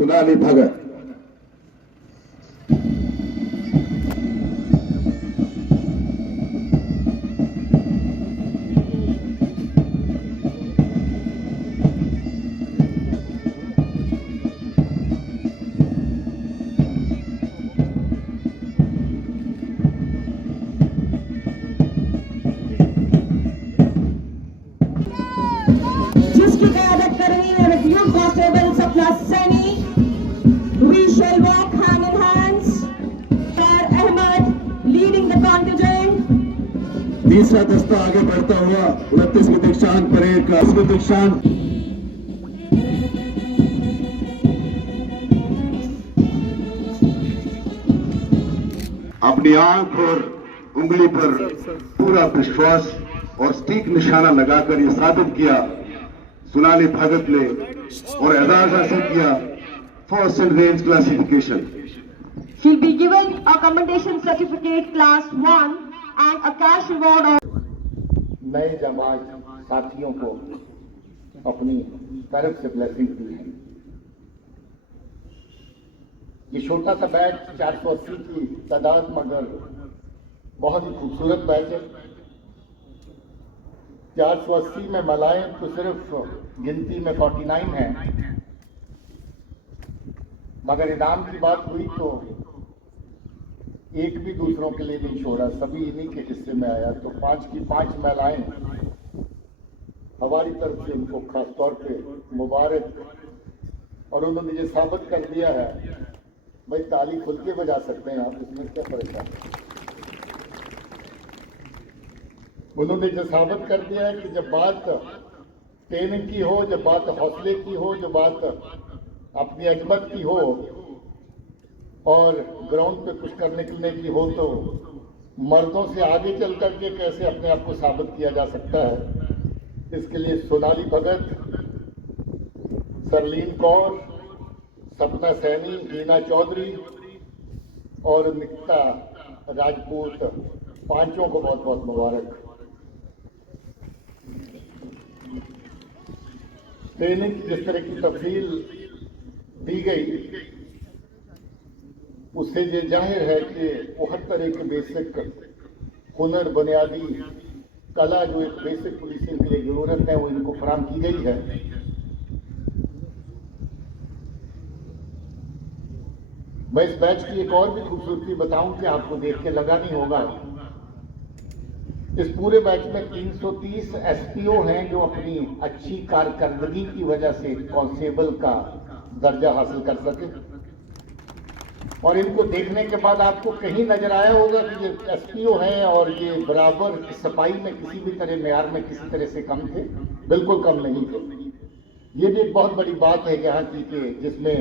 सोनाली भगत। जिसकी क़यादत कर रही है यूथ कांस्टेबल सपना Saini. We shall walk hand in hands. Ahmed leading the contingent. तीसरा दस्ता आगे बढ़ता हुआ 29वीं दीक्षांत परेड का 20वीं दीक्षांत अपनी आंख और उंगली पर पूरा विश्वास और सटीक निशाना लगाकर यह साबित किया सोनाली भगत ने और एजाज हासिल किया first and range classification. She'll be given a commendation certificate class 1 and a cash reward of नए जाबाज साथियों को अपनी तरफ से ब्लेसिंग दी है। ये छोटा सा बैच 480 की तादाद मगर बहुत ही खूबसूरत बैच है। 480 में मलाएं तो सिर्फ गिनती में 49 है, मगर इनाम की बात हुई तो एक भी दूसरों के लिए नहीं छोड़ा, सभी इन्हीं के हिस्से में आया। तो 5 की 5 महिलाएं हमारी तरफ से उनको खास तौर पे मुबारक, और उन्होंने ये साबित कर दिया है, भाई ताली खुल के बजा सकते हैं आप, इसमें क्या परेशानी। उन्होंने जो साबित कर दिया है कि जब बात ट्रेनिंग की हो, जब बात हौसले की हो, जब बात अपनी अजमत की हो और ग्राउंड पे कुछ करने के लिए की हो, तो मर्दों से आगे चल करके कैसे अपने आप को साबित किया जा सकता है। इसके लिए सोनाली भगत, सरलीन कौर, सपना सैनी, हीना चौधरी और निकिता राजपूत, पांचों को बहुत बहुत मुबारक। ट्रेनिंग की जिस तरह की तफसील दी गई उससे ये जाहिर है कि वो हर तरह के बेसिक हुनर, बुनियादी कला जो एक बेसिक पुलिसिंग के लिए जरूरत है वो इनको फराम की गई है। मैं इस बैच की एक और भी खूबसूरती बताऊं कि आपको देख के लगा नहीं होगा, इस पूरे बैच में 330 एसपीओ हैं जो अपनी अच्छी कारकर्दगी की वजह से कांस्टेबल का दर्जा हासिल कर सके। और इनको देखने के बाद आपको कहीं नजर आया होगा कि ये एसपीओ हैं और ये बराबर सफाई में किसी भी तरह मेयार में किसी तरह से कम थे, बिल्कुल कम नहीं थे। ये भी एक बहुत बड़ी बात है यहाँ की कि जिसमें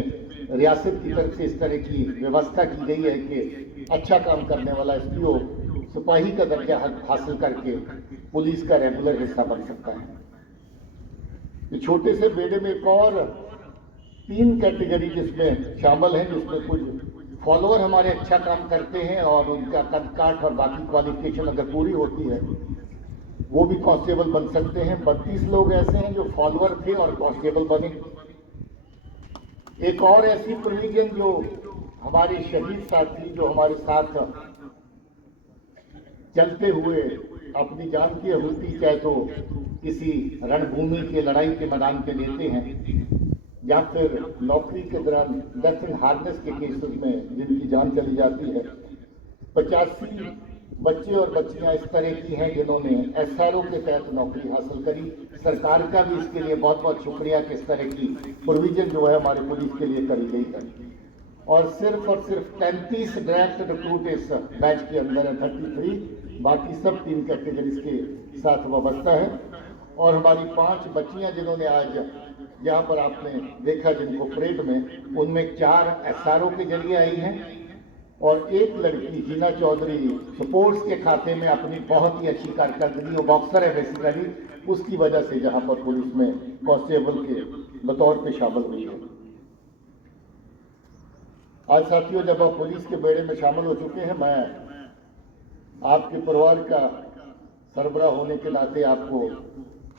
रियासत की तरफ से इस तरह की व्यवस्था की गई है कि अच्छा काम करने वाला एसपीओ सिपाही का दर्जा हासिल करके पुलिस का रेगुलर हिस्सा बन सकता है। ये छोटे से बेड़े में एक और 3 कैटेगरी जिसमें शामिल हैं, जिसमें कुछ फॉलोअर हमारे अच्छा काम करते हैं और उनका कद काठ और बाकी क्वालिफिकेशन अगर पूरी होती है वो भी कांस्टेबल बन सकते हैं। 32 लोग ऐसे हैं जो फॉलोअर थे और कांस्टेबल बने। एक और ऐसी प्रोविजन जो हमारे शहीद साथी जो हमारे साथ चलते हुए अपनी जान की आहुति चाहे तो किसी रणभूमि के लड़ाई के मैदान पे देते हैं या फिर नौकरी के दौरान डेथ इन हार्नेस के केसेस में जिनकी जान चली जाती है। 85 बच्चे और बच्चियां इस तरह की हैं जिन्होंने एसआरओ के तहत नौकरी हासिल करी। सरकार का भी इसके लिए बहुत बहुत शुक्रिया कि इस तरह की प्रोविजन जो है हमारे पुलिस के लिए करी गई है। और सिर्फ 33 डायरेक्ट रिक्रूट इस बैच के अंदर है, 33, बाकी सब 3 कैटेगरीज के साथ वाबस्ता है। और हमारी 5 बच्चियां जिन्होंने आज यहाँ पर आपने देखा जिनको परेड में, उनमें 4 एसआरओ के जरिए आई हैं और एक लड़की हीना चौधरी स्पोर्ट्स के खाते में अपनी बहुत ही अच्छी कारकर्दगी, वो बॉक्सर है बेसिकली, उसकी वजह से यहाँ पर पुलिस में कांस्टेबल के बतौर पे शामिल हुई है। आज साथियों जब आप पुलिस के बेड़े में शामिल हो चुके हैं, मैं आपके परिवार का सरबराह होने के नाते आपको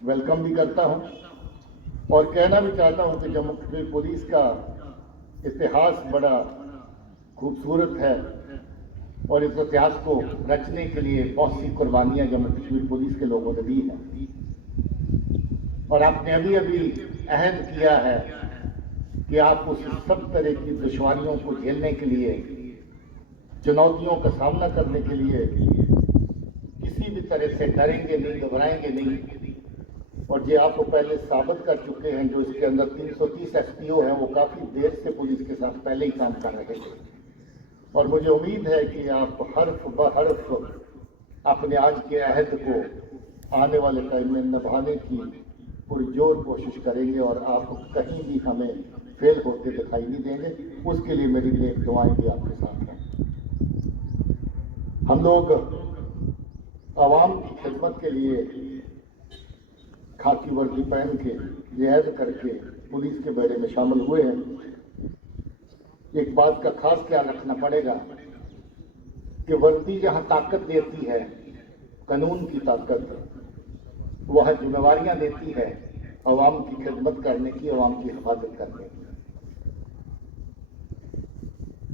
वेलकम भी करता हूं और कहना भी चाहता हूं कि जम्मू कश्मीर पुलिस का इतिहास बड़ा खूबसूरत है और इस इतिहास को रचने के लिए बहुत सी कुर्बानियां जम्मू कश्मीर पुलिस के लोगों ने दी हैं। और आपने अभी अभी अहद किया है कि आप उस सब तरह की दुश्वारियों को झेलने के लिए, चुनौतियों का सामना करने के लिए किसी भी तरह से डरेंगे नहीं, घबराएंगे नहीं। और ये आपको पहले साबित कर चुके हैं, जो इसके अंदर 330 एसपीओ हैं वो काफ़ी देर से पुलिस के साथ पहले ही काम कर रहे थे। और मुझे उम्मीद है कि आप हर्फ ब हर्फ अपने आज के अहद को आने वाले टाइम में निभाने की पुरजोर कोशिश करेंगे और आप कहीं भी हमें फेल होते दिखाई नहीं देंगे। उसके लिए मेरी नेक दुआएं भी आपके साथ हैं। हम लोग आवाम की खिदमत के लिए खाकी वर्दी पहन के जहद करके पुलिस के बेड़े में शामिल हुए हैं। एक बात का खास ख्याल रखना पड़ेगा कि वर्दी जहां ताकत देती है, कानून की ताकत, वह जिम्मेवारियां देती है अवाम की खिदमत करने की, अवाम की हिफाजत करने की।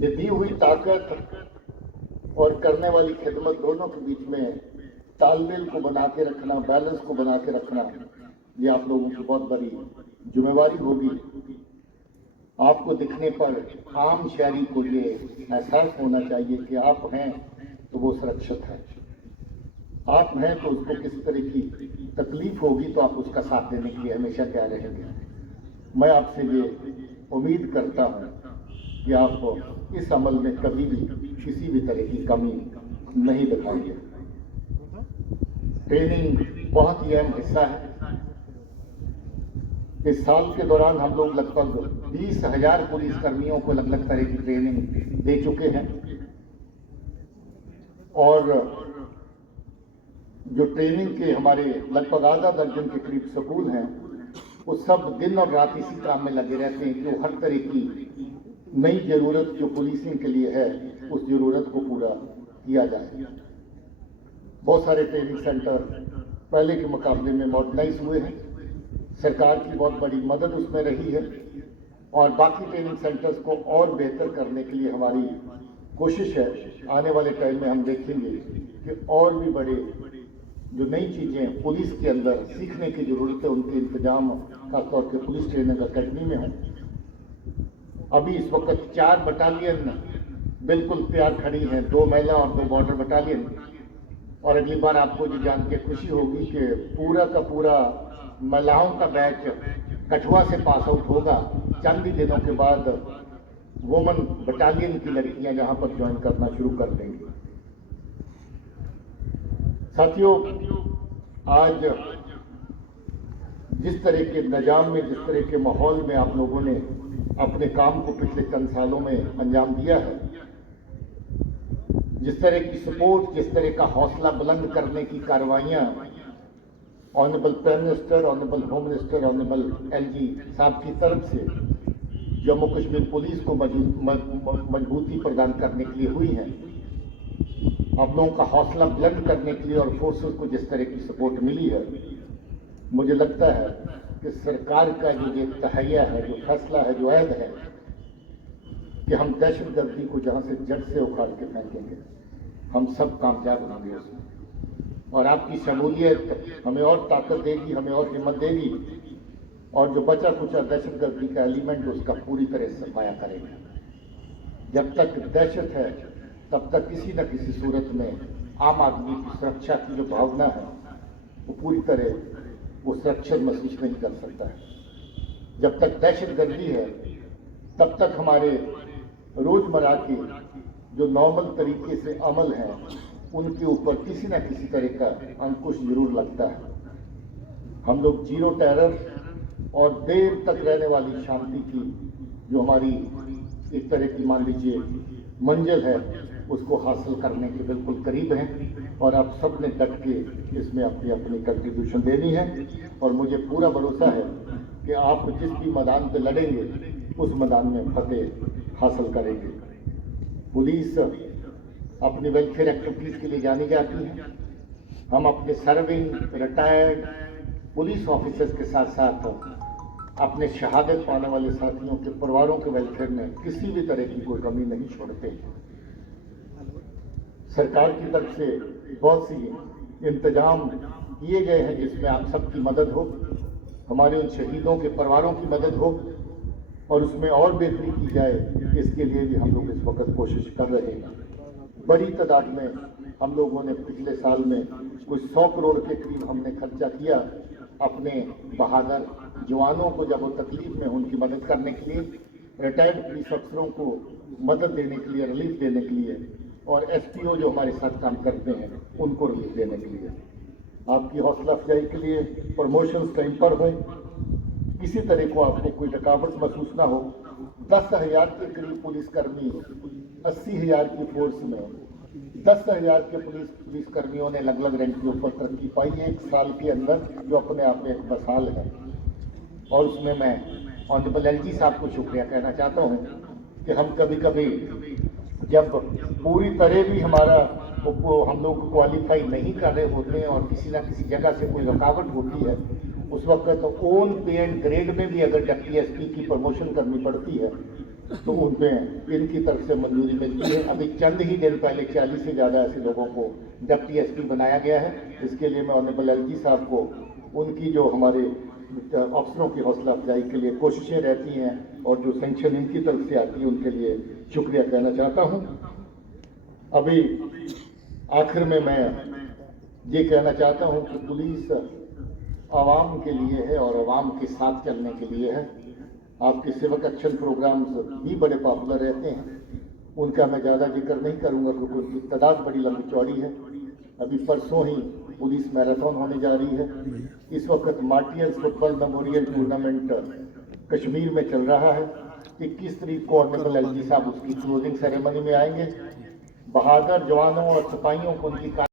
ये दी हुई ताकत और करने वाली खिदमत दोनों के बीच में तालमेल को बना के रखना, बैलेंस को बना के रखना, ये आप लोगों की बहुत बड़ी जिम्मेवारी होगी। आपको दिखने पर आम शहरी को ये एहसास होना चाहिए कि आप हैं तो वो सुरक्षित है, आप हैं तो उसको किस तरह की तकलीफ होगी तो आप उसका साथ देने के लिए हमेशा तैयार रहेंगे। मैं आपसे ये उम्मीद करता हूँ कि आप इस अमल में कभी भी किसी भी तरह की कमी नहीं दिखाएंगे। ट्रेनिंग बहुत ही अहम हिस्सा है। इस साल के दौरान हम लोग लगभग 20,000 पुलिसकर्मियों को अलग अलग तरह की ट्रेनिंग दे चुके हैं और जो ट्रेनिंग के हमारे लगभग आधा दर्जन के करीब स्कूल हैं, वो सब दिन और रात इसी काम में लगे रहते हैं कि वो हर तरह की नई जरूरत जो पुलिसिंग के लिए है उस जरूरत को पूरा किया जाए। बहुत सारे ट्रेनिंग सेंटर पहले के मुकाबले में मॉडर्नाइज हुए हैं, सरकार की बहुत बड़ी मदद उसमें रही है और बाकी ट्रेनिंग सेंटर्स को और बेहतर करने के लिए हमारी कोशिश है। आने वाले टाइम में हम देखेंगे कि और भी बड़े जो नई चीज़ें पुलिस के अंदर सीखने की जरूरत है उनके इंतजाम खासतौर पर पुलिस ट्रेनिंग अकेडमी में हों। अभी इस वक्त 4 बटालियन बिल्कुल तैयार खड़ी हैं, 2 महिला और 2 बॉर्डर बटालियन। और अगली बार आपको ये जान के खुशी होगी कि पूरा का पूरा महिलाओं का बैच कठुआ से पास आउट होगा। चंद ही दिनों के बाद वुमन बटालियन की लड़कियां यहां पर ज्वाइन करना शुरू कर देंगी। साथियों, आज जिस तरह के निजाम में, जिस तरह के माहौल में आप लोगों ने अपने काम को पिछले चंद सालों में अंजाम दिया है, जिस तरह की सपोर्ट, जिस तरह का हौसला बुलंद करने की कार्रवाइयां honourable prime minister, honourable home minister, honourable LG साहब की तरफ से जम्मू कश्मीर पुलिस को मजबूती प्रदान करने के लिए हुई है, आप लोगों का हौसला बुलंद करने के लिए और फोर्सेस को जिस तरह की सपोर्ट मिली है, मुझे लगता है कि सरकार का जो तहैया है, जो फैसला है, जो अहद है कि हम दहशतगर्दी को जहाँ से जड़ से उखाड़ के फेंकेंगे, हम सब कामयाब होंगे उसमें। और आपकी शमूलियत हमें और ताकत देगी, हमें और हिम्मत देगी और जो बचा कुचा दहशतगर्दी का एलिमेंट उसका पूरी तरह से सफाया करेगा। जब तक दहशत है तब तक किसी न किसी सूरत में आम आदमी की सुरक्षा की जो भावना है वो पूरी तरह वो सुरक्षित महसूस नहीं कर सकता है। जब तक दहशतगर्दी है तब तक हमारे रोजमर्रा के जो नॉर्मल तरीके से अमल हैं उनके ऊपर किसी न किसी तरह का अंकुश जरूर लगता है। हम लोग जीरो टेरर और देर तक रहने वाली शांति की जो हमारी एक तरह की मान लीजिए मंजिल है उसको हासिल करने के बिल्कुल करीब हैं और आप सब ने डट के इसमें अपनी अपनी कंट्रीब्यूशन देनी है। और मुझे पूरा भरोसा है कि आप जिस भी मैदान पे लड़ेंगे उस मैदान में फतेह हासिल करेंगे। पुलिस अपनी वेलफेयर एक्टिविटीज़ के लिए जानी जाती है। हम अपने सर्विंग रिटायर्ड पुलिस ऑफिसर्स के साथ साथ अपने शहादत पाने वाले साथियों के परिवारों के वेलफेयर में किसी भी तरह की कोई कमी नहीं छोड़ते। सरकार की तरफ से बहुत सी इंतजाम किए गए हैं जिसमें आप सबकी मदद हो, हमारे उन शहीदों के परिवारों की मदद हो और उसमें और बेहतरी की जाए, इसके लिए भी हम लोग इस वक्त कोशिश कर रहे हैं। बड़ी तादाद में हम लोगों ने पिछले साल में कुछ 100 करोड़ के करीब हमने खर्चा किया अपने बहादुर जवानों को जब वो तकलीफ में उनकी मदद करने के लिए, रिटायर्ड पुलिस अफसरों को मदद देने के लिए, रिलीफ देने के लिए, और एसपीओ जो हमारे साथ काम करते हैं उनको रिलीफ देने के लिए। आपकी हौसला अफजाई के लिए प्रमोशंस टाइम पर हो, किसी तरह को आपको कोई रुकावट महसूस ना हो। 10,000 के करीब पुलिसकर्मी 80,000 की फोर्स में 10,000 के पुलिस कर्मियों ने अलग अलग रैंक के ऊपर तरक्की पाई है 1 साल के अंदर, जो अपने आप में एक मिसाल है। और उसमें मैं ऑनरेबल एलजी साहब को शुक्रिया कहना चाहता हूँ कि हम कभी कभी जब पूरी तरह भी हम लोग क्वालिफाई नहीं कर रहे होते हैं और किसी ना किसी जगह से कोई रुकावट होती है, उस वक्त तो ओन पे एंड ग्रेड में भी अगर डिप्टी एसपी की प्रमोशन करनी पड़ती है तो उनमें इनकी तरफ से मंजूरी मिलती है। अभी चंद ही दिन पहले 40 से ज़्यादा ऐसे लोगों को डिप्टी एसपी बनाया गया है। इसके लिए मैं ऑनरेबल एलजी साहब को उनकी जो हमारे अफसरों की हौसला अफजाई के लिए कोशिशें रहती हैं और जो सेंक्शन इनकी तरफ से आती है उनके लिए शुक्रिया कहना चाहता हूँ। अभी आखिर में मैं ये कहना चाहता हूँ कि पुलिस आवाम के लिए है और आवाम के साथ चलने के लिए है। आपके सिविक एक्शन प्रोग्राम्स भी बड़े पॉपुलर रहते हैं, उनका मैं ज़्यादा जिक्र नहीं करूँगा क्योंकि उनकी तादाद बड़ी लंबी चौड़ी है। अभी परसों ही पुलिस मैराथन होने जा रही है। इस वक्त martyrs football memorial tournament Kashmir में चल रहा है। 21 तारीख को ऑनरेबल एलजी साहब उसकी क्लोजिंग सेरेमनी में आएंगे। बहादुर जवानों और सिपाहियों को उनकी